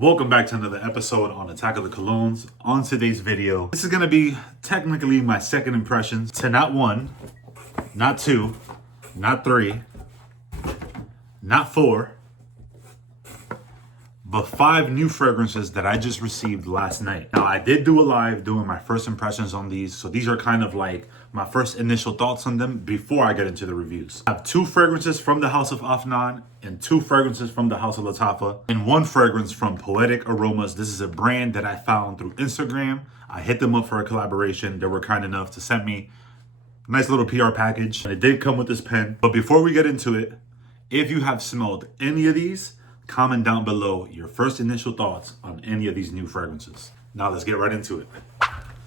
Welcome back to another episode on Attack of the Colognes. On today's video, this is going to be technically my second impressions to not one, not two, not three, not four, but 5 new fragrances that I just received last night. Now, I did do a live doing my first impressions on these, so these are kind of like my first initial thoughts on them before I get into the reviews. I have 2 fragrances from the House of Afnan and 2 fragrances from the House of Lattafa and 1 fragrance from Poetic Aromas. This is a brand that I found through Instagram. I hit them up for a collaboration. They were kind enough to send me a nice little PR package. And it did come with this pen. But before we get into it, if you have smelled any of these, comment down below your first initial thoughts on any of these new fragrances. Now let's get right into it.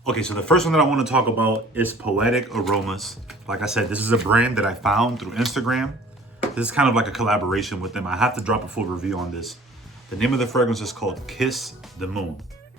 Okay, so the first one that I want to talk about is Poetic Aromas. Like I said, this is a brand that I found through Instagram. This is kind of like a collaboration with them. I have to drop a full review on this. The name of the fragrance is called Kiss the Moon.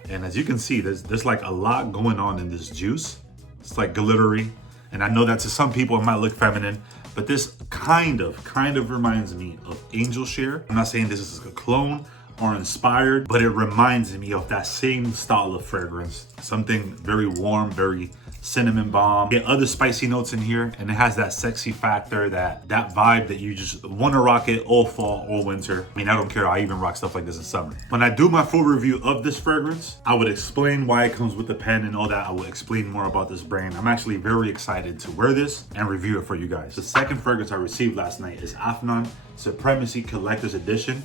And as you can see, there's like a lot going on in this juice. It's like glittery. And I know that to some people it might look feminine, but this kind of reminds me of Angel Share. I'm not saying this is a clone or inspired, but it reminds me of that same style of fragrance. Something very warm, very cinnamon bomb. Get other spicy notes in here, and it has that sexy factor, that vibe that you just want to rock it all fall, all winter. I mean, I don't care. I even rock stuff like this in summer. When I do my full review of this fragrance, I would explain why it comes with the pen and all that. I will explain more about this brand. I'm actually very excited to wear this and review it for you guys. The second fragrance I received last night is Afnan Supremacy Collector's Edition.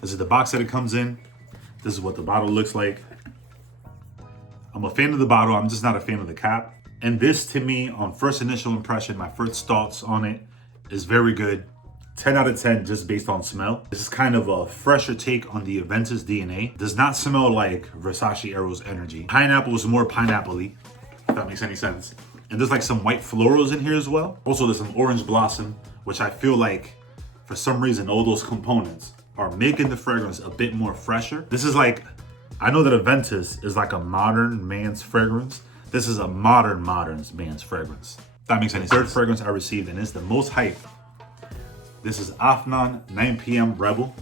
This is the box that it comes in. This is what the bottle looks like. I'm a fan of the bottle, I'm just not a fan of the cap. And this, to me, on first initial impression, my first thoughts on it is very good. 10 out of 10 just based on smell. This is kind of a fresher take on the Aventus DNA. Does not smell like Versace Eros Energy. Pineapple is more pineapple-y, if that makes any sense. And there's like some white florals in here as well. Also, there's some orange blossom, which I feel like, for some reason, all those components are making the fragrance a bit more fresher. This is like, I know that Aventus is like a modern man's fragrance. This is a modern man's fragrance. If that makes any sense. Third fragrance I received, and it's the most hype. This is Afnan 9 PM Rebel.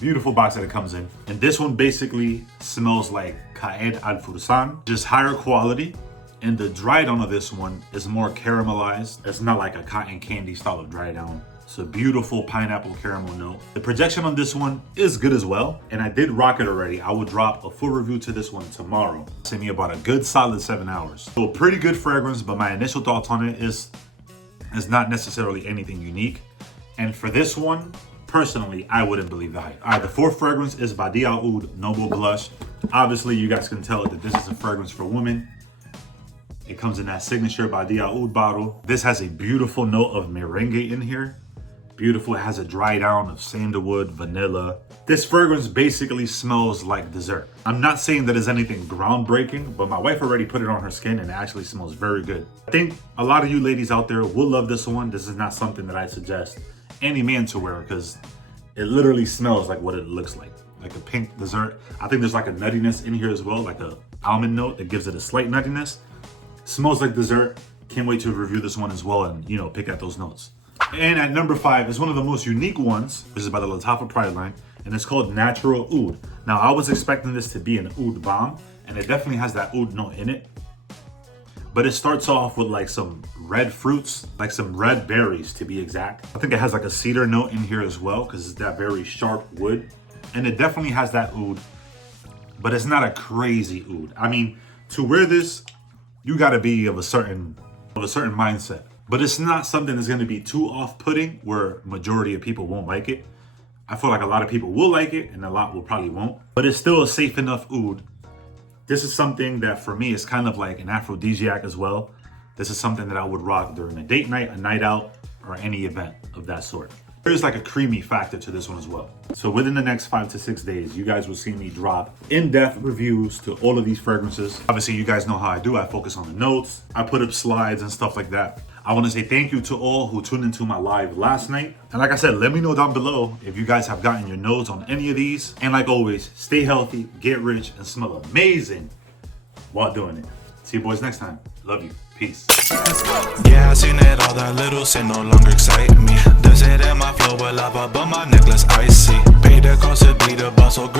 Beautiful box that it comes in. And this one basically smells like Qaed Al-Fursan, just higher quality. And the dry down of this one is more caramelized. It's not like a cotton candy style of dry down. It's a beautiful pineapple caramel note. The projection on this one is good as well. And I did rock it already. I will drop a full review to this one tomorrow. It took me about a good solid 7 hours. So a pretty good fragrance, but my initial thoughts on it is not necessarily anything unique. And for this one, personally, I wouldn't believe the hype. All right, the fourth fragrance is Badia Oud Noble Blush. Obviously, you guys can tell that this is a fragrance for women. It comes in that signature Badia Oud bottle. This has a beautiful note of merengue in here. Beautiful. It has a dry down of sandalwood, vanilla. This fragrance basically smells like dessert. I'm not saying that it's anything groundbreaking, but my wife already put it on her skin and it actually smells very good. I think a lot of you ladies out there will love this one. This is not something that I suggest any man to wear because it literally smells like what it looks like a pink dessert. I think there's like a nuttiness in here as well, like a almond note that gives it a slight nuttiness. Smells like dessert. Can't wait to review this one as well and, you know, pick at those notes. And at number 5 is one of the most unique ones. This is by the Lattafa Pride line, and it's called Natural Oud. Now, I was expecting this to be an oud bomb, and it definitely has that oud note in it. But it starts off with like some red fruits, like some red berries to be exact. I think it has like a cedar note in here as well, because it's that very sharp wood. And it definitely has that oud, but it's not a crazy oud. I mean, to wear this, you gotta be of a certain mindset. But it's not something that's gonna be too off-putting where majority of people won't like it. I feel like a lot of people will like it and a lot will probably won't. But it's still a safe enough oud. This is something that for me is kind of like an aphrodisiac as well. This is something that I would rock during a date night, a night out, or any event of that sort. There's like a creamy factor to this one as well. So within the next 5 to 6 days, you guys will see me drop in-depth reviews to all of these fragrances. Obviously, you guys know how I do. I focus on the notes. I put up slides and stuff like that. I want to say thank you to all who tuned into my live last night. And like I said, let me know down below if you guys have gotten your notes on any of these. And like always, stay healthy, get rich, and smell amazing while doing it. See you boys next time. Love you. Peace. Yeah, I seen it all, that little shit no longer excite me. Does it in my flow with lava, but my necklace icy. Paid Here comes the beat, the boss so great.